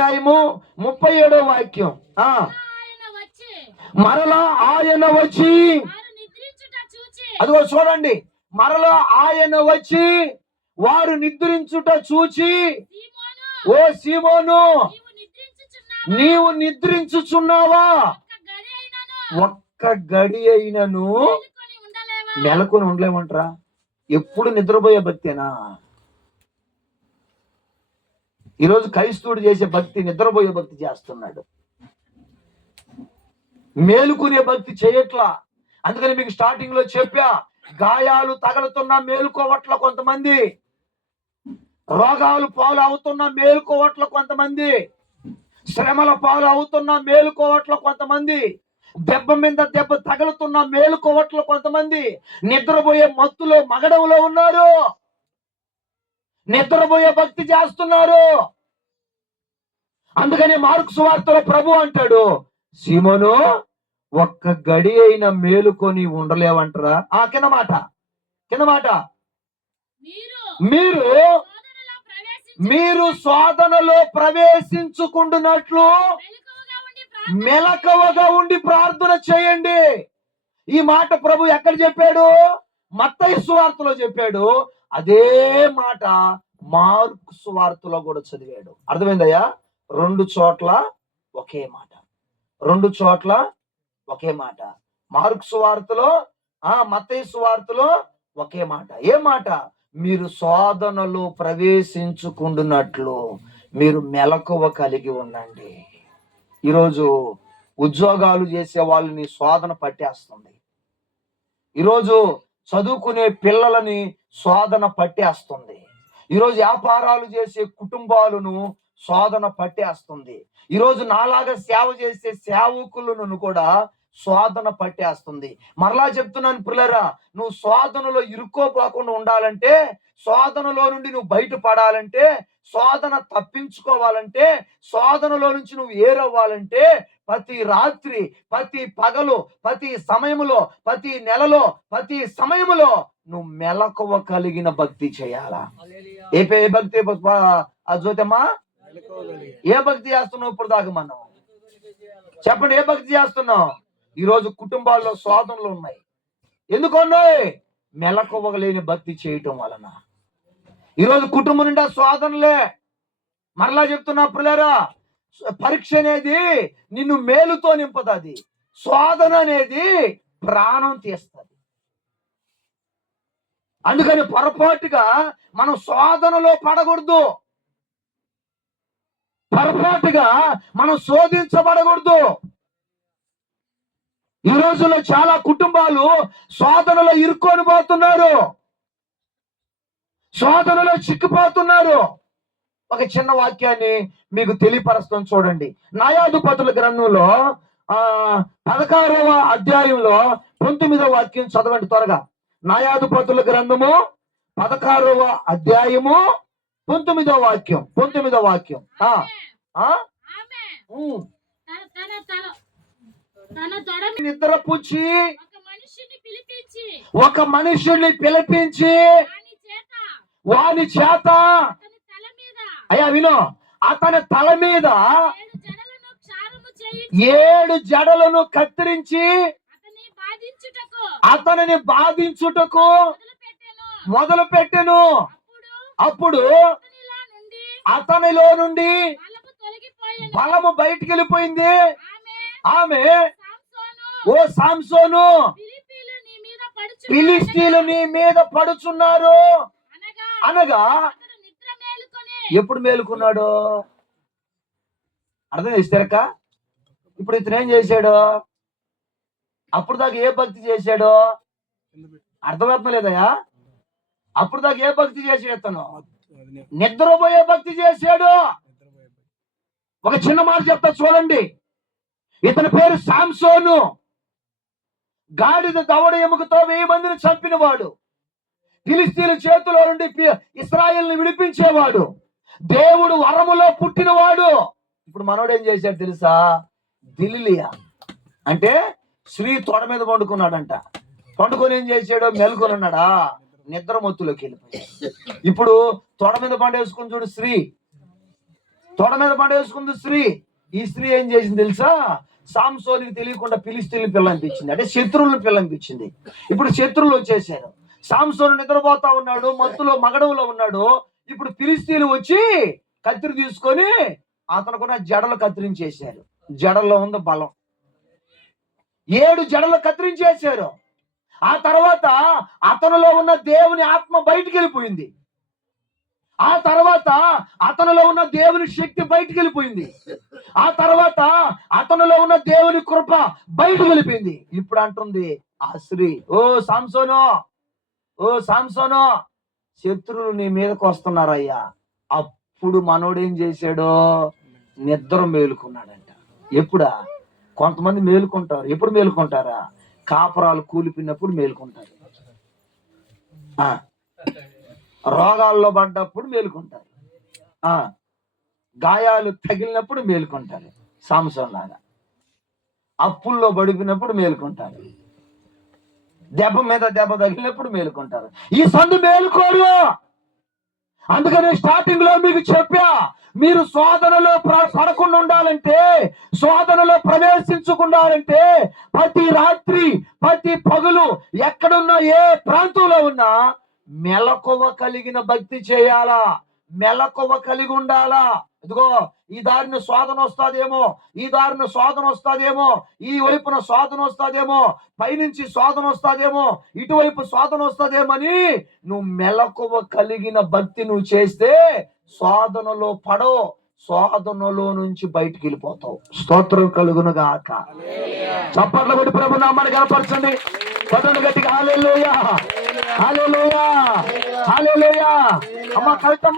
అధ్యాయము 37 మరలా ఆయన వచ్చి, అదిగో చూడండి, మరలా ఆయన వచ్చి వారు నిద్రించుట చూచి, ఓ సీమోను, నీవు నిద్రించుచున్నావా? ఒక్క గడి అయినను నెలకొని ఉండలేమంటారా? ఎప్పుడు నిద్రపోయే భక్తేనా? ఈరోజు క్రైస్తవుడు చేసే భక్తి నిద్రపోయే భక్తి చేస్తున్నాడు, మేలుకునే భక్తి చేయట్లా. అందుకని మీకు స్టార్టింగ్ లో చెప్పా, గాయాలు తగలుతున్నా మేలుకోవట్ల కొంతమంది, రోగాలు పాలు అవుతున్నా మేలుకోవట్ల కొంతమంది, శ్రమల పాలు అవుతున్నా మేలుకోవట్ల కొంతమంది, దెబ్బ మీద దెబ్బ తగులుతున్నా మేలుకోవట్ల కొంతమంది, నిద్రపోయే మత్తులో మగడంలో ఉన్నారు, నిద్రపోయే భక్తి చేస్తున్నారు. అందుకని మార్కు సువార్తలో ప్రభు అంటాడు, సీమోను, ఒక్క గడి అయినా మేలుకొని ఉండలేవంటారా? కింద మాట, మీరు శోధనలో ప్రవేశించుకుంటున్నట్లు మెలకువగా ఉండి ప్రార్థన చేయండి. ఈ మాట ప్రభు ఎక్కడ చెప్పాడు? మత్తయి సువార్తలో చెప్పాడు. అదే మాట మార్కు సువార్తలో కూడా చదివాడు. అర్థమైందయ్యా? 2 చోట్ల ఒకే మాట, 2 చోట్ల ఒకే మాట. మార్కు సువార్తలో, మత్తయి సువార్తలో ఒకే మాట. ఏ మాట? మీరు శోధనలో ప్రవేశించుకుంటున్నట్లు మీరు మెలకువ కలిగి ఉండండి. ఈరోజు ఉద్యోగాలు చేసే వాళ్ళని శోధన పట్టేస్తుంది, ఈరోజు చదువుకునే పిల్లలని శోధన పట్టేస్తుంది, ఈరోజు వ్యాపారాలు చేసే కుటుంబాలను శోధన పట్టేస్తుంది, ఈరోజు నాలాగా సేవ చేసే సేవకులను కూడా శోధన పట్టేస్తుంది. మరలా చెప్తున్నాను పిల్లరా, నువ్వు శోధనలో ఇరుక్కోపోకుండా ఉండాలంటే, శోధనలో నుండి నువ్వు బయటపడాలంటే, శోధన తప్పించుకోవాలంటే, శోధనలో నుంచి నువ్వు ఏరవ్వాలంటే, ప్రతి రాత్రి, ప్రతి పగలు, ప్రతి సమయములో, ప్రతి నెలలో, ప్రతి సమయములో నువ్వు మెలకువ కలిగిన భక్తి చేయాలా? ఏ భక్తి జ్యోతమ్మా? ఏ భక్తి చేస్తున్నావు ఇప్పుడు దాకా? మనం చెప్పండి, ఏ భక్తి చేస్తున్నావు? ఈరోజు కుటుంబాల్లో శోధనలు ఉన్నాయి. ఎందుకున్నాయి? మెలకువ లేని భక్తి చేయటం వలన. ఈరోజు కుటుంబం నిండా శోధనలే. మరలా చెప్తున్నా పిల్లరా, పరీక్ష అనేది నిన్ను మేలుతో నింపుతుంది, శోధన అనేది ప్రాణం తీస్తుంది. అందుకని పొరపాటుగా మనం శోధనలో పడకూడదు, పొరపాటుగా మనం శోధించబడకూడదు. ఈ రోజుల్లో చాలా కుటుంబాలు శోధనలో ఇరుక్కొని పోతున్నారు, శోధనలో చిక్కిపోతున్నారు. ఒక చిన్న వాక్యాన్ని మీకు తెలియపరుస్తాం చూడండి. న్యాయాధిపతుల గ్రంథంలో 16వ అధ్యాయంలో 19వ వాక్యం చదవండి త్వరగా. న్యాయాధిపతుల గ్రంథము 16వ అధ్యాయము 19వ వాక్యం. 19వ వాక్యం. నిద్ర పుచ్చి ఒక మనుషుని పిలిపించి వాని చేత, అయ్యా వినో, అతని తల మీద 7 జడలను కత్తిరించి అతనిని బాధించుటకు మొదలు పెట్టెను. అప్పుడు అతనిలో నుండి బలము బయటికి వెళ్ళిపోయింది. ఆమె, ఓ సాంసోను, ఫిలిష్తీయులు నీ మీద పడుచున్నారు అనగా, ఎప్పుడు మేలుకున్నాడు? అర్థం చేస్తారక్క? ఇప్పుడు ఇతను ఏం చేశాడు? అప్పుడు దాకా ఏ భక్తి చేశాడు? అర్థమవుతుంది లేదయా? అప్పుడు దాకా ఏ భక్తి చేశాడు? ఇతను నిద్రపోయే భక్తి చేశాడు. ఒక చిన్న మాట చెప్తా చూడండి. ఇతని పేరు సాంసోను. గాడిద దవడ ఎముకతో 1000 మందిని చంపినవాడు, ఫిలిష్తీయుల చేతిలో నుండి ఇశ్రాయేలుని విడిపించేవాడు, దేవుడు వరములో పుట్టినవాడు. ఇప్పుడు మనోడు ఏం చేశాడు తెలుసా? దిలిలియా అంటే స్త్రీ తొడ మీద పండుకున్నాడంట. పండుకొని ఏం చేశాడో? మెలుకొని ఉన్నాడా? నిద్ర మత్తులోకి వెళ్ళిపోయాడు. ఇప్పుడు తొడ మీద పండేసుకుని చూడు, స్త్రీ తొడ మీద పడేసుకుంది స్త్రీ. ఈ స్త్రీ ఏం చేసింది తెలుసా? సాంసోనికి తెలియకుండా ఫిలిష్తీయుల పిల్లంపించింది, అంటే శత్రువులను పిల్లంపించింది. ఇప్పుడు శత్రువులు వచ్చేసారు. సాంసోను నిద్రపోతా ఉన్నాడు, మత్తులో మగడంలో ఉన్నాడు. ఇప్పుడు ఫిలిష్తీయులు వచ్చి కత్తిరి తీసుకొని అతనుకున్న జడలు కత్తిరించేశారు. జడల్లో ఉంది బలం. 7 జడలు కత్తిరించేశారు. ఆ తర్వాత అతనిలో ఉన్న దేవుని ఆత్మ బయటికి వెళ్ళిపోయింది. ఆ తర్వాత అతనిలో ఉన్న దేవుని శక్తి బయటికి వెళ్ళిపోయింది. ఆ తర్వాత అతనిలో ఉన్న దేవుని కృప బయటకు వెళ్ళిపోయింది. ఇప్పుడు అంటుంది ఆ స్త్రీ, ఓ సాంసోను, ఓ సాంసోను, శత్రువులు నీ మీదకి వస్తున్నారయ్యా. అప్పుడు మనోడేం చేశాడో? నిద్ర మేలుకున్నాడంట. ఎప్పుడా? కొంతమంది మేలుకుంటారు. ఎప్పుడు మేలుకుంటారా? కాపురాలు కూలిపోయినప్పుడు మేలుకుంటారు, రోగాల్లో పడ్డప్పుడు మేలుకుంటారు, గాయాలు తగిలినప్పుడు మేలుకుంటారు, సాంసోన్ లాగా. అప్పుల్లో పడిపోయినప్పుడు మేలుకుంటారు, దెబ్బ మీద దెబ్బ తగిలినప్పుడు మేలుకుంటారు. ఈ సందు మేలుకోరు. అందుకని స్టార్టింగ్ లో మీకు చెప్పా, మీరు శోధనలో పడకుండా ఉండాలంటే, శోధనలో ప్రవేశించకుండాలంటే ప్రతి రాత్రి ప్రతి పగులు ఎక్కడున్నా ఏ ప్రాంతంలో ఉన్నా మెలకువ కలిగిన భక్తి చేయాలా, మెలకువ కలిగి ఉండాలా. ఇదిగో ఈ దారిన శోధన వస్తాదేమో, ఈ దారిన శోధన వస్తాదేమో, ఈ వైపున శోధన వస్తాదేమో, పైనుంచి శోధన వస్తాదేమో, ఇటువైపు శోధన వస్తాదేమని నువ్వు మెలకువ కలిగిన భక్తి నువ్వు చేస్తే శోధనలో పడో, శోధనలో నుంచి బయటికి వెళ్ళిపోతావు. స్తోత్రం కలుగును గాక. చప్పట్ల కొట్టి ప్రభు నామాన్ని కనపరచండి. పదండి గట్టిగా హల్లెలూయా, హల్లెలూయా, హల్లెలూయా. అమ్మ కవిత